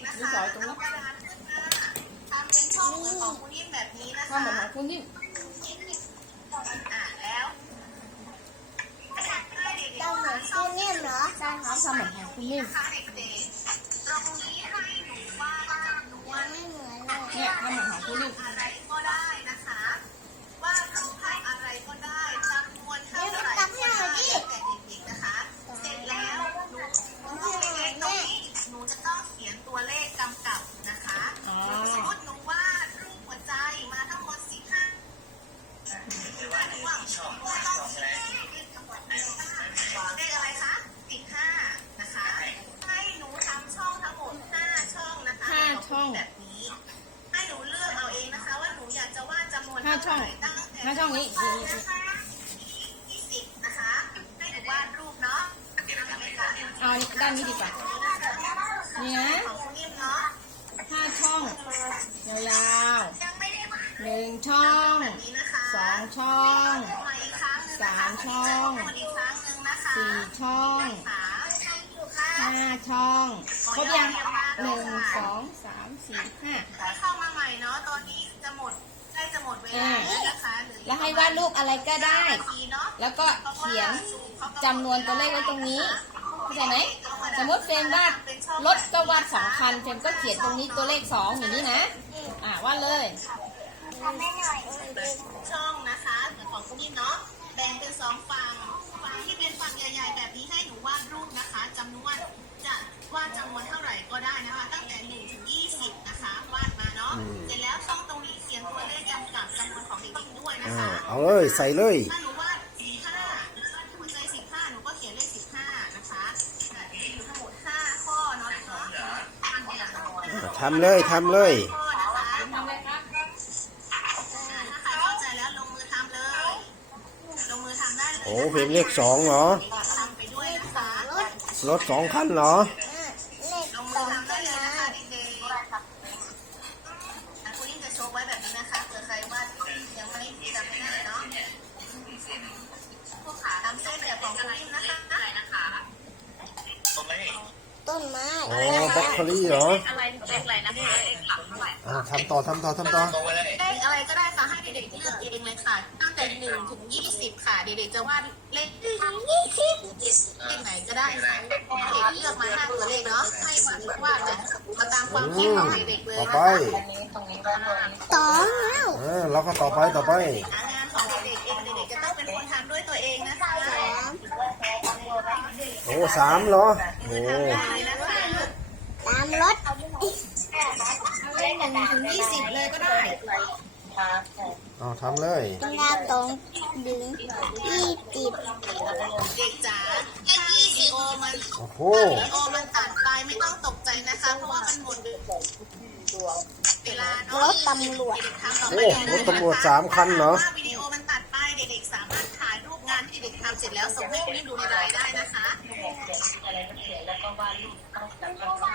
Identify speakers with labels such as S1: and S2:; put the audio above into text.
S1: นะคะเอากระดาษขึ้นมาทำเป็นช่องเหมือนของคุณนิ่มแบบนี้นะคะ
S2: ทำเหมือนของคุณนิ่ม
S1: แล้ว
S3: เจ้าเหมือนคุณเนี่ยเหรอ
S2: ใช่ครับทำเหมือนของคุณนิ่ม
S1: นะคะเด็กๆตรงนี้ให้หนูวาดจำนวน
S3: ไม่เหมือนเลย
S2: เนี่ยทำเหมือนของคุณนิ่ม
S1: อะไรก็ได้นะคะวาดรูปให้อะไรก็ได้จำนวนเท่าไหร่ก็ได้แต่เด็กๆนะคะ เสร็จแล้วหนูเล็กๆตรงนี้หนูจะต้องเขียนตัวเลขกำกับนะคะสมมติหนูวาดรูปหัวใจมาทั้งหมด15เลขอะไรคะ15นะคะให้หนูทำช่องทั้งหมด5ช่องนะคะ
S2: 5 ช่อง
S1: แบบนี้ให้หนูเลือกเอาเองนะคะว่าหนูอยากจะวาดจำนวน
S2: 5 ช่อง
S1: ตั้งแต่
S2: 5 ช่องนี้
S1: 20นะคะให้หนูวาดรูปเนาะ
S2: เอาด้านนี้ดีกว่านี่นะ
S1: ของคุณนิ่มเนาะ
S2: 5 ช่องยาว
S1: ยังไม่ได้วาด
S2: ๆ1 ช่อง
S1: แบบนี้นะคะ
S2: 2 ช่อง
S1: มาอีกครั้งหนึงนะคะ
S2: 3 ช่อง
S1: อีกครั้งหนึงนะคะ
S2: 4 ช่อง
S1: ขา
S2: 5 ช่องครบยัง1 2 3 4 5
S1: ให้เข้ามาใหม่เนาะตอนนี้จะหมดใกล้จะหมดเวลาแล้วนะคะเหลือ
S2: แล้วให้วาดรูปอะไรก็ได้
S1: นาทีเนาะ
S2: แล้วก็เขียนจำนวนตัวเลขไว้ตรงนี้เข้าใจไหมสมมติเฟรมวาดรถก็วาด2 คันเฟรมก็เขียนตรงนี้ตัวเลข2อย่างนี้นะวาดเลย
S3: ทำให้หน่อย
S1: ช่องนะคะเหมือนของคุณนิ่มเนาะแบ่งเป็น2ฝั่งฝั่งที่เป็นฝั่งใหญ่ๆแบบนี้ให้หนูวาดรูปนะคะจำนวนจะวาดจำนวนเท่าไหร่ก็ได้นะคะตั้งแต่1ถึง20นะคะวาดมาเนาะเสร็จแล้วช่องตรงนี้เขียนตัวเลขกำกับจำนวนของเด็กๆด้วยนะคะ
S4: เอาเลยใส่เลย
S1: ถ้าหนูวาด15หัวใจ15หนูก็เขียนเลข15นะคะมีอยู่ทั้งหมด5ข้อเนาะ
S4: ทำเลยทำเลย
S1: ข้อนะคะ
S2: ทำเลยครับ
S1: ถ้าใครเข้าใจแล้วลงมือทำเลยลงมือทำได้เลย
S4: โอ้เพลงเลข2เหรอ
S1: ทำไปด้วยนะคะ
S4: รถ2 คันเหรอ
S3: เลข
S1: ลง
S3: ส
S1: มือ
S3: อง
S1: ทำได้เลย
S3: นะ
S1: นะคะเด็กๆคุณนิ่มจะโชว์ไว้แบบนี้นะคะเผื่อใครว่ายังไม่จำไม่ได้เนาะพวกขาตามเส้นแบบของคุณนิ่มนะคะ
S3: ต้นไม้
S4: อ๋อแบตเตอรี่เหรอ
S1: อะไรเลขอะไรนะคะเลขหลักเท่าไหร่
S4: ทำต่อทำต่อทำต่อ
S1: เลขอะไรก็ได้ค่ะให้เด็กๆเลือกเองเลยค่ะตั้งแต่1ถึง20ค่ะเด็กๆจะวาดเลขเลขไหนก็ได้ค่ะเด็กเลือกมา5ตัวเลขเนาะให้วาดมาตามความคิดของเด็กๆเลย
S4: ต่อ
S1: นะ
S4: ไป
S3: ต่อแล้ว
S4: แล้วก็ต่อไปต่อไป
S1: งานของเด็กๆเองเด็กๆจะต้องเป็นคนทำด้วยตัวเองนะคะ
S4: โอ้3เหรอโอ้
S1: ได้นะคะ
S3: ตามรถ
S1: เลข1ถึง20เลยก็ได้
S4: เอาทำเลย
S3: ตรงดาวตรงดึง20
S1: เด็กจ๋าถ้าวิดีโอมัน
S4: โอ้โห
S1: วิดีโอมันตัดไปไม่ต้องตกใจนะคะเพราะว่ามันหมดเวลาร
S3: ถตำรวจ
S1: ทำต่อไป
S4: โอ้รถตำรวจ3 คันเหรอ
S1: ถ้าวิดีโอมันตัดไปเด็กๆสามารถถ่ายรูปงานที่เด็กทำเสร็จแล้วส่งให้คุณนิ่มดูในไลน์ได้นะคะ